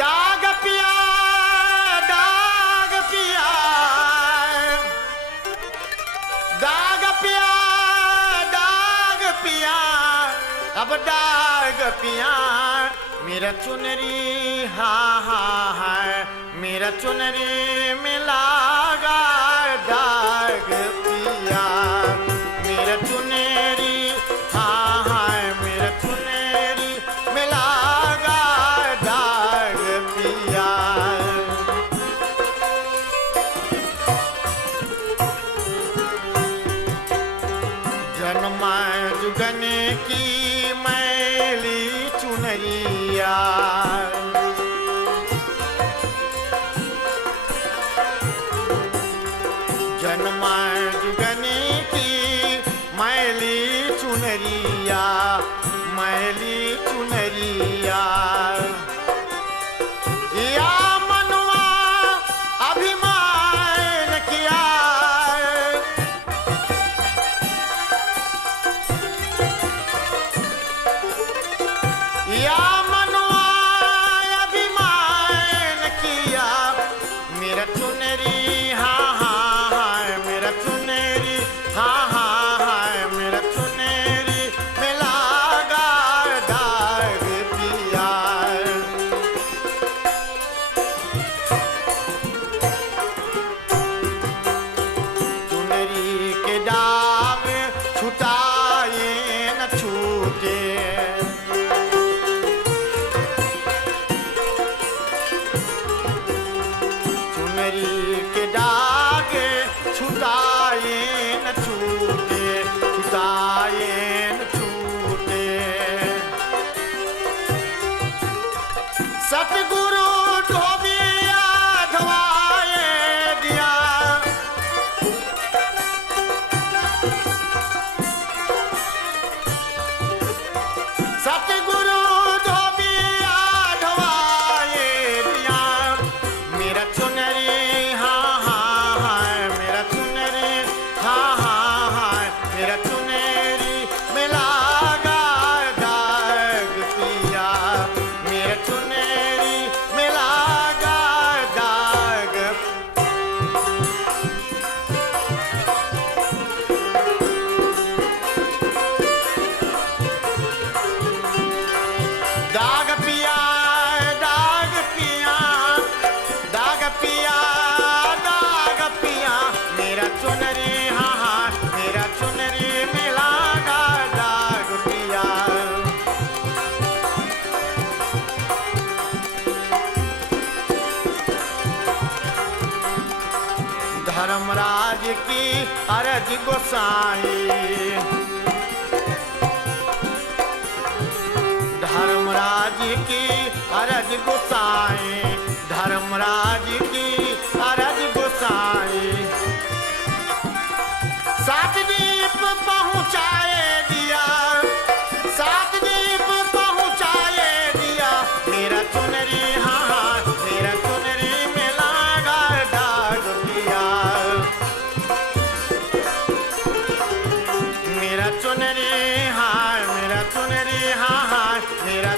दाग पिया दाग पिया दाग पिया दाग पिया अब दाग पिया मेरा चुनरी हा हा है मेरा चुनरी में लागा दाग पिया मेरा चुनरी हा है मेरा चुनरी में लागा दाग पिया जन्मा जुगन की मैली चुनरिया जन्मा जुगन की मैली चुनरिया मैली चुनरिया या मनवा अभिमान किया या मनवा अभिमान किया मेरा चुनरी हा हा है मेरा चुनरी हा हा है मेरा चुनरी में लागा दाग पिया चुनरी के दाग छुटाए न छूटे चुनरी के दाग छुटाए न छूटे छुटाए न छूटे सतगुरु धोबिया धवाए दिया सतगुरु धोबिया धवाए दिया मेरा चुनरी हा हा है मेरा चुनरी हा हा है मेरा चुनरी में लागा दाग पिया मेरा चुनरी में लागा दाग दाग पिया दाग पिया दाग पिया दाग पिया मेरा चुनरी हा हा मेरा चुनरी में लागा दाग पिया धर्मराज की अरज गोसाई धर्मराज की अरज गोसाई धर्मराज की अरज गोसाई सात दीप पहुँचाए दिया सात दीप पहुँचाए दिया मेरा चुनरी हा हा मेरा चुनरी में लागा दाग पिया मेरा चुनरी हा मेरा चुनरी हा हा मेरा